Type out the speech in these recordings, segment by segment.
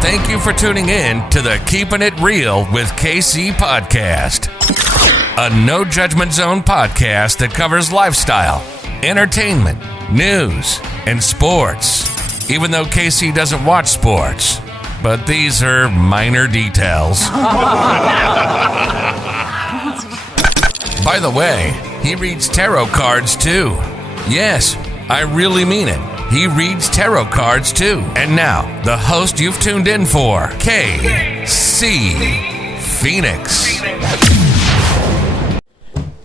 Thank you for tuning in to the Keeping It Real with KC podcast, a no judgment zone podcast that covers lifestyle, entertainment, news, and sports. Even though KC doesn't watch sports, but these are minor details. By the way, he reads tarot cards too. Yes, I really mean it. He reads tarot cards too. And now, the host you've tuned in for, KC Phoenix.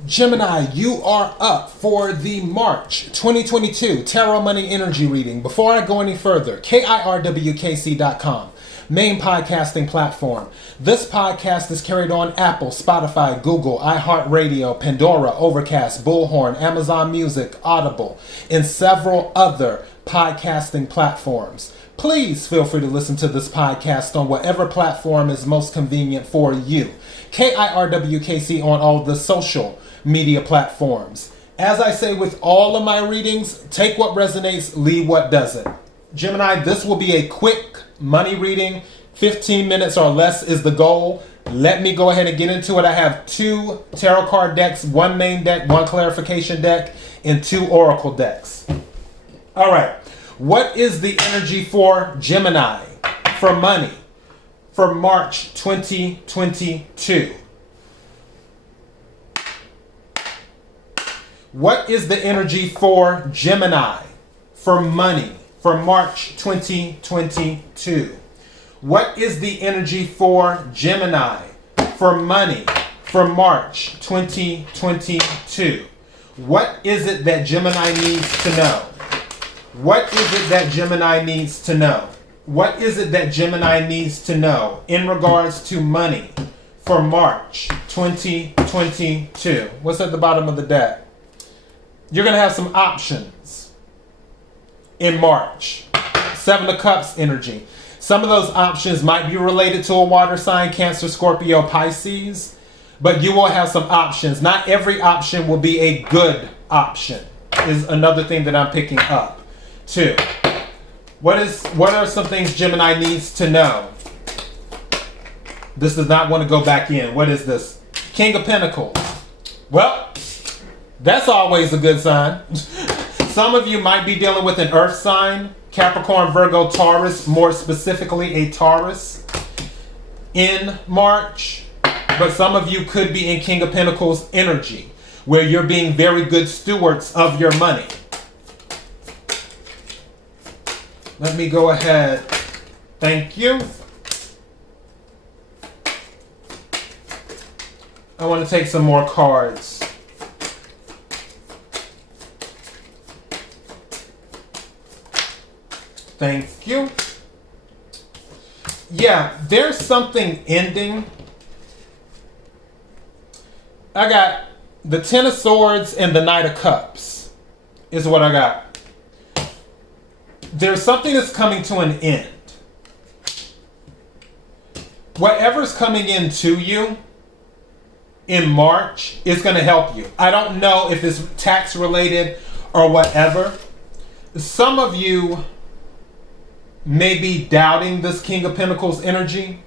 Gemini, you are up for the March 2022 Tarot Money Energy reading. Before I go any further, KIRWKC.com, main podcasting platform. This podcast is carried on Apple, Spotify, Google, iHeartRadio, Pandora, Overcast, Bullhorn, Amazon Music, Audible, and several other podcasting platforms. Please feel free to listen to this podcast on whatever platform is most convenient for you. KIRWKC on all the social media platforms. As I say with all of my readings, take what resonates, leave what doesn't. Gemini, this will be a quick money reading. 15 minutes or less is the goal. Let me go ahead and get into it. I have 2 tarot card decks, 1 main deck, 1 clarification deck, and 2 oracle decks. All right. What is the energy for Gemini for money for March 2022? What is the energy for Gemini for money for March 2022? What is the energy for Gemini for money for March 2022? What is it that Gemini needs to know? What is it that Gemini needs to know? What is it that Gemini needs to know in regards to money for March 2022? What's at the bottom of the deck? You're going to have some options in March. 7 of Cups energy. Some of those options might be related to a water sign, Cancer, Scorpio, Pisces, but you will have some options. Not every option will be a good option, is another thing that I'm picking up. 2. What are some things Gemini needs to know? This does not want to go back in. What is this? King of Pentacles. Well, that's always a good sign. Some of you might be dealing with an earth sign, Capricorn, Virgo, Taurus, more specifically a Taurus in March. But some of you could be in King of Pentacles energy, where you're being very good stewards of your money. Let me go ahead. Thank you. I want to take some more cards. Thank you. Yeah, there's something ending. I got the 10 of Swords and the Knight of Cups is what I got. There's something that's coming to an end. Whatever's coming into you in March is going to help you. I don't know if it's tax related or whatever. Some of you may be doubting this King of Pentacles energy,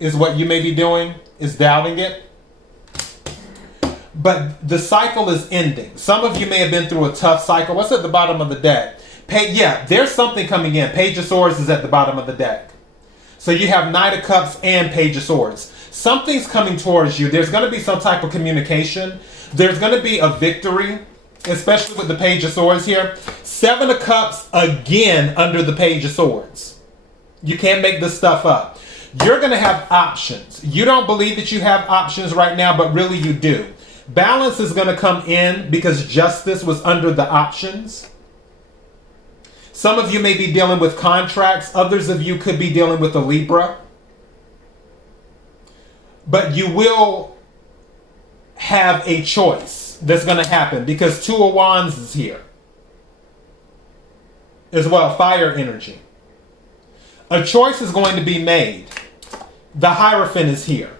is what you may be doing, is doubting it. But the cycle is ending. Some of you may have been through a tough cycle. What's at the bottom of the deck? Yeah, there's something coming in. Page of Swords is at the bottom of the deck. So you have Knight of Cups and Page of Swords. Something's coming towards you. There's going to be some type of communication. There's going to be a victory, especially with the Page of Swords here. 7 of Cups again under the Page of Swords. You can't make this stuff up. You're going to have options. You don't believe that you have options right now, but really you do. Balance is going to come in because justice was under the options. Some of you may be dealing with contracts. Others of you could be dealing with a Libra. But you will have a choice that's going to happen because 2 of Wands is here as well. Fire energy. A choice is going to be made. The Hierophant is here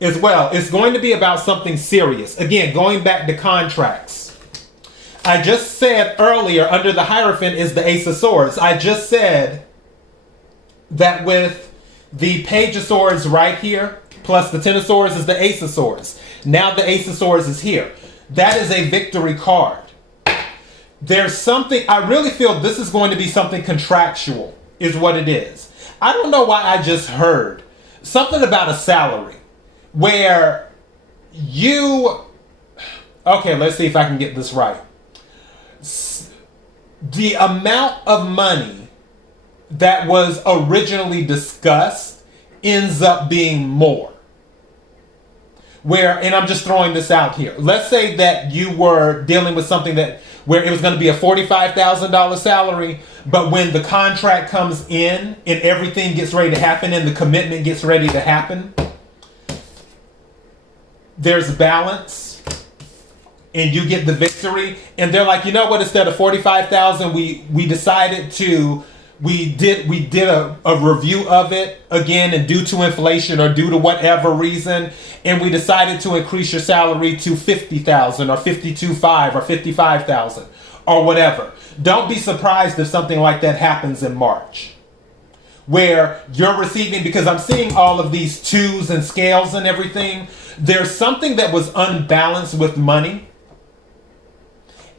as well. It's going to be about something serious. Again, going back to contracts. I just said earlier, under the Hierophant is the Ace of Swords. I just said that with the Page of Swords right here, plus the Ten of Swords is the Ace of Swords. Now the Ace of Swords is here. That is a victory card. There's something, I really feel this is going to be something contractual, is what it is. I don't know why I just heard something about a salary where okay, let's see if I can get this right. The amount of money that was originally discussed ends up being more. And I'm just throwing this out here. Let's say that you were dealing with something where it was going to be a $45,000 salary, but when the contract comes in and everything gets ready to happen and the commitment gets ready to happen, there's balance and you get the victory. And they're like, you know what, instead of 45,000, we decided to we did a review of it again, and due to inflation or due to whatever reason, and we decided to increase your salary to 50,000 or 52,500 or 55,000 or whatever. Don't be surprised if something like that happens in March, where you're receiving, because I'm seeing all of these twos and scales and everything. There's something that was unbalanced with money,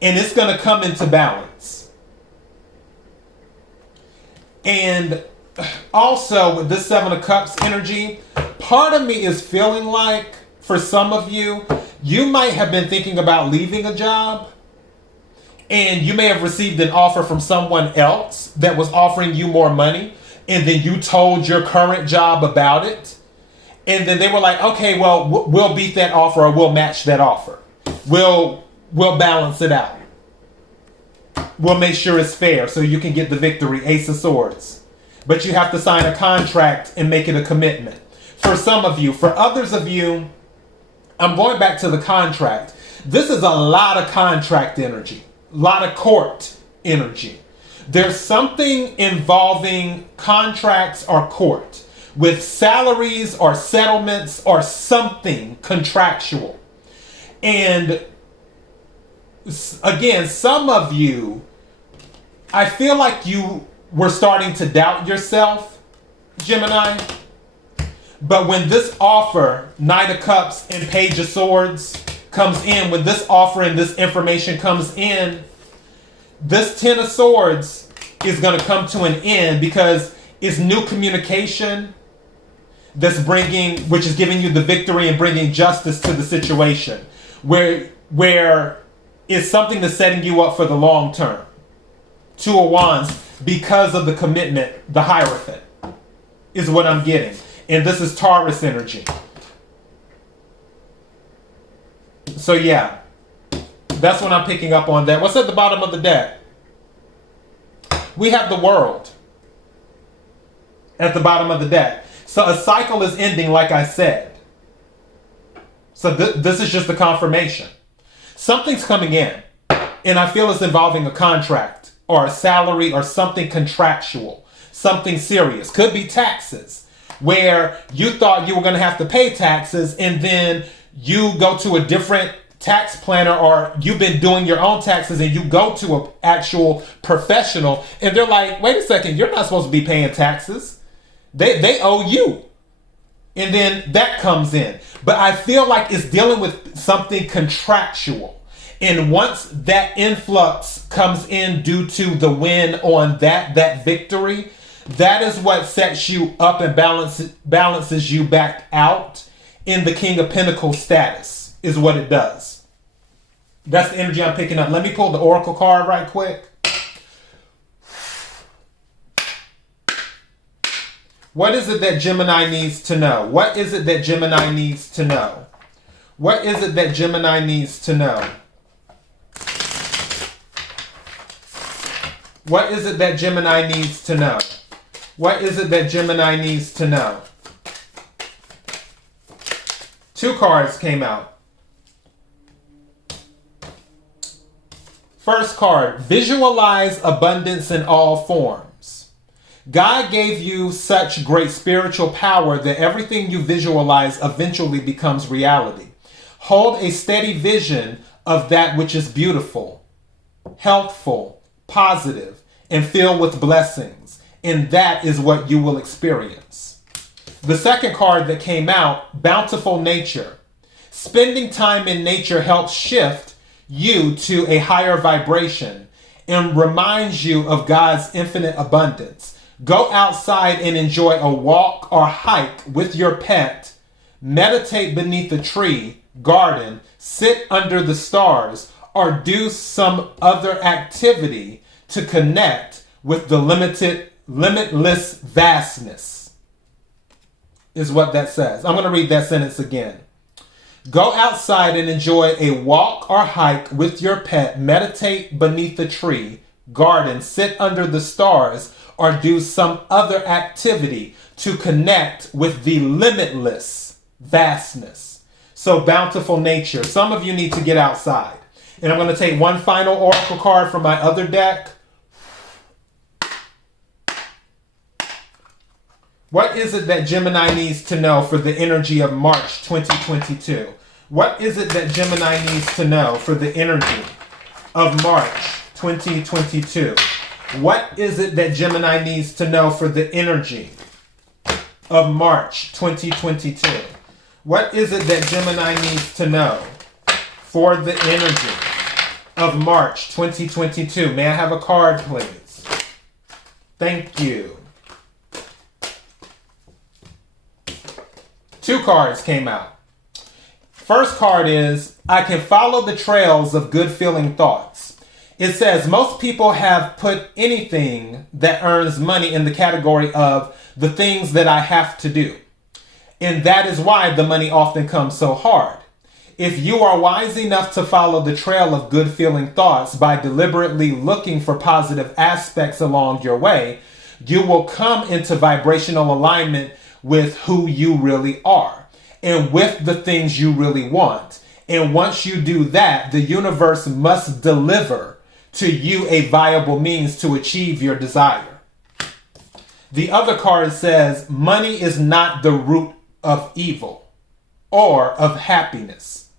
and it's going to come into balance. And also with this Seven of Cups energy, part of me is feeling like, for some of you, you might have been thinking about leaving a job, and you may have received an offer from someone else that was offering you more money, and then you told your current job about it, and then they were like, okay, well, we'll beat that offer, or we'll match that offer. We'll balance it out. We'll make sure it's fair so you can get the victory, Ace of Swords. But you have to sign a contract and make it a commitment. For some of you. For others of you, I'm going back to the contract. This is a lot of contract energy. A lot of court energy. There's something involving contracts or court with salaries or settlements or something contractual. And again, some of you, I feel like you were starting to doubt yourself, Gemini. But when this offer, Knight of Cups and Page of Swords, comes in, when this offer and this information comes in, this Ten of Swords is going to come to an end, because it's new communication which is giving you the victory and bringing justice to the situation, where it's something that's setting you up for the long term. Two of Wands, because of the commitment, the Hierophant is what I'm getting. And this is Taurus energy. So yeah, that's what I'm picking up on that. What's at the bottom of the deck? We have the World at the bottom of the deck. So a cycle is ending, like I said. So this is just the confirmation. Something's coming in, and I feel it's involving a contract or a salary or something contractual, something serious. Could be taxes, where you thought you were going to have to pay taxes, and then you go to a different tax planner, or you've been doing your own taxes and you go to an actual professional, and they're like, wait a second, you're not supposed to be paying taxes. They owe you. And then that comes in. But I feel like it's dealing with something contractual. And once that influx comes in due to the win on that victory, that is what sets you up and balances you back out in the King of Pentacles status, is what it does. That's the energy I'm picking up. Let me pull the Oracle card right quick. What is it that Gemini needs to know? What is it that Gemini needs to know? What is it that Gemini needs to know? What is it that Gemini needs to know? What is it that Gemini needs to know? Two cards came out. First card, visualize abundance in all forms. God gave you such great spiritual power that everything you visualize eventually becomes reality. Hold a steady vision of that which is beautiful, healthful, positive, and filled with blessings. and that is what you will experience. The second card that came out, Bountiful Nature. Spending time in nature helps shift you to a higher vibration and reminds you of God's infinite abundance. Go outside and enjoy a walk or hike with your pet. Meditate beneath a tree, garden, sit under the stars, or do some other activity to connect with the limitless vastness, is what that says. I'm going to read that sentence again. Go outside and enjoy a walk or hike with your pet, meditate beneath a tree, garden, sit under the stars, or do some other activity to connect with the limitless vastness. So bountiful nature. Some of you need to get outside. And I'm going to take one final oracle card from my other deck. What is it that Gemini needs to know for the energy of March 2022? What is it that Gemini needs to know for the energy of March 2022? What is it that Gemini needs to know for the energy of March 2022? What is it that Gemini needs to know for the energy of March 2022? May I have a card, please? Thank you. 2 cards came out. First card is, I can follow the trails of good feeling thoughts. It says, most people have put anything that earns money in the category of the things that I have to do. And that is why the money often comes so hard. If you are wise enough to follow the trail of good feeling thoughts by deliberately looking for positive aspects along your way, you will come into vibrational alignment with who you really are and with the things you really want. And once you do that, the universe must deliver to you a viable means to achieve your desire. The other card says, money is not the root of evil or of happiness.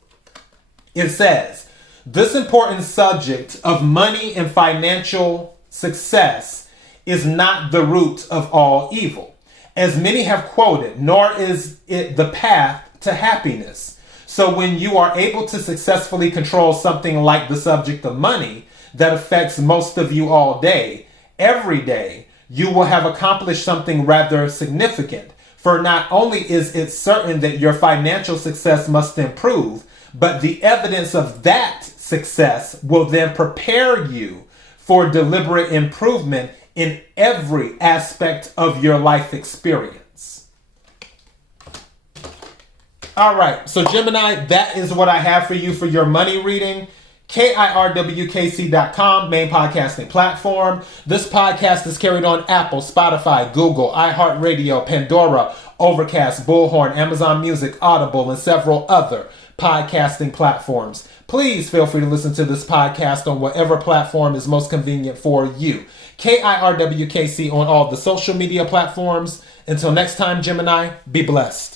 It says, this important subject of money and financial success is not the root of all evil, as many have quoted, nor is it the path to happiness. So when you are able to successfully control something like the subject of money that affects most of you all day, every day, you will have accomplished something rather significant. For not only is it certain that your financial success must improve, but the evidence of that success will then prepare you for deliberate improvement in every aspect of your life experience. All right, so Gemini, that is what I have for you for your money reading. KIRWKC.com, main podcasting platform. This podcast is carried on Apple, Spotify, Google, iHeartRadio, Pandora, Overcast, Bullhorn, Amazon Music, Audible, and several other podcasting platforms. Please feel free to listen to this podcast on whatever platform is most convenient for you. KIRWKC on all the social media platforms. Until next time, Gemini, be blessed.